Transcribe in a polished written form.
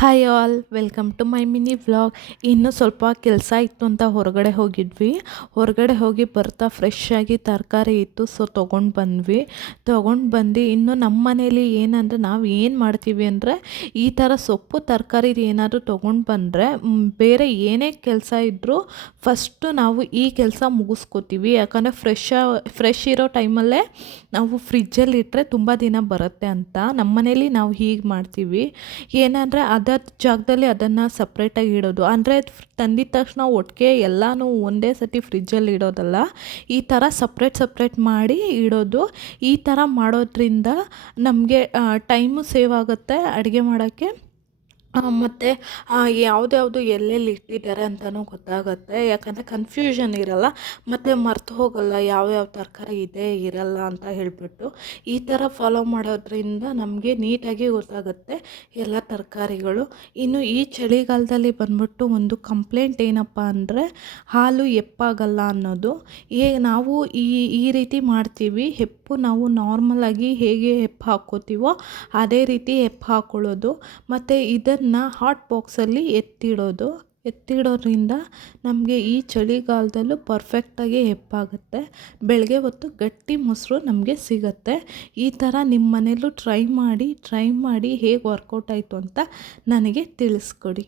Hi all, welcome to my mini vlog. ಇನ್ನೂ ಸ್ವಲ್ಪ ಕೆಲಸ ಇತ್ತು ಅಂತ ಹೊರಗಡೆ ಹೋಗಿದ್ವಿ. ಹೊರಗಡೆ ಹೋಗಿ ಬರ್ತಾ ಫ್ರೆಶ್ ಆಗಿ ತರಕಾರಿ ಇತ್ತು, ಸೊ ತೊಗೊಂಡು ಬಂದು ಇನ್ನು ನಮ್ಮ ಮನೇಲಿ ಏನಂದರೆ ನಾವು ಏನು ಮಾಡ್ತೀವಿ ಅಂದರೆ ಈ ಥರ ಸೊಪ್ಪು ತರಕಾರಿ ಏನಾದರೂ ತೊಗೊಂಡು ಬಂದರೆ ಬೇರೆ ಏನೇ ಕೆಲಸ ಇದ್ದರೂ ಫಸ್ಟು ನಾವು ಈ ಕೆಲಸ ಮುಗಿಸ್ಕೋತೀವಿ. ಯಾಕಂದರೆ ಫ್ರೆಶ್ ಇರೋ ಟೈಮಲ್ಲೇ ನಾವು ಫ್ರಿಜ್ಜಲ್ಲಿ ಇಟ್ಟರೆ ತುಂಬ ದಿನ ಬರುತ್ತೆ ಅಂತ ನಮ್ಮ ಮನೇಲಿ ನಾವು ಹೀಗೆ ಮಾಡ್ತೀವಿ. ಏನಂದರೆ ಅದರ ಜಾಗದಲ್ಲಿ ಅದನ್ನು ಸಪ್ರೇಟಾಗಿ ಇಡೋದು, ಅಂದರೆ ತಂದಿದ ತಕ್ಷಣ ಒಟ್ಟಿಗೆ ಎಲ್ಲನೂ ಒಂದೇ ಸತಿ ಫ್ರಿಜ್ಜಲ್ಲಿ ಇಡೋದಲ್ಲ, ಈ ಥರ ಸಪ್ರೇಟ್ ಮಾಡಿ ಇಡೋದು. ಈ ಥರ ಮಾಡೋದ್ರಿಂದ ನಮಗೆ ಟೈಮು ಸೇವ್ ಆಗುತ್ತೆ ಅಡುಗೆ ಮಾಡೋಕ್ಕೆ, ಮತ್ತು ಯಾವ್ದ್ಯಾವುದು ಎಲ್ಲೆಲ್ಲಿ ಇಟ್ಟಿದ್ದಾರೆ ಅಂತಲೂ ಗೊತ್ತಾಗುತ್ತೆ. ಯಾಕಂದರೆ ಕನ್ಫ್ಯೂಷನ್ ಇರಲ್ಲ, ಮತ್ತು ಮರ್ತು ಹೋಗಲ್ಲ ಯಾವ್ಯಾವ ತರಕಾರಿ ಇದೆ ಇರಲ್ಲ ಅಂತ ಹೇಳಿಬಿಟ್ಟು. ಈ ಥರ ಫಾಲೋ ಮಾಡೋದ್ರಿಂದ ನಮಗೆ ನೀಟಾಗಿ ಗೊತ್ತಾಗುತ್ತೆ ಎಲ್ಲ ತರಕಾರಿಗಳು. ಇನ್ನು ಈ ಚಳಿಗಾಲದಲ್ಲಿ ಬಂದ್ಬಿಟ್ಟು ಒಂದು ಕಂಪ್ಲೇಂಟ್ ಏನಪ್ಪ ಅಂದರೆ ಹಾಲು ಎಪ್ಪಾಗಲ್ಲ ಅನ್ನೋದು. ನಾವು ಈ ರೀತಿ ಮಾಡ್ತೀವಿ, ಹೆಪ್ಪು ನಾವು ನಾರ್ಮಲಾಗಿ ಹೇಗೆ ಹೆಪ್ಪು ಹಾಕ್ಕೋತೀವೋ ಅದೇ ರೀತಿ ಹೆಪ್ಪು ಹಾಕ್ಕೊಳ್ಳೋದು, ಮತ್ತು ಇದನ್ನು ಹಾಟ್ ಬಾಕ್ಸಲ್ಲಿ ಎತ್ತಿಡೋದ್ರಿಂದ ನಮಗೆ ಈ ಚಳಿಗಾಲದಲ್ಲೂ ಪರ್ಫೆಕ್ಟಾಗಿ ಹೆಪ್ಪಾಗುತ್ತೆ. ಬೆಳಗ್ಗೆ ಹೊತ್ತು ಗಟ್ಟಿ ಮೊಸರು ನಮಗೆ ಸಿಗುತ್ತೆ. ಈ ಥರ ನಿಮ್ಮ ಮನೇಲೂ ಟ್ರೈ ಮಾಡಿ ಹೇಗೆ ವರ್ಕೌಟ್ ಆಯಿತು ಅಂತ ನನಗೆ ತಿಳಿಸ್ಕೊಡಿ.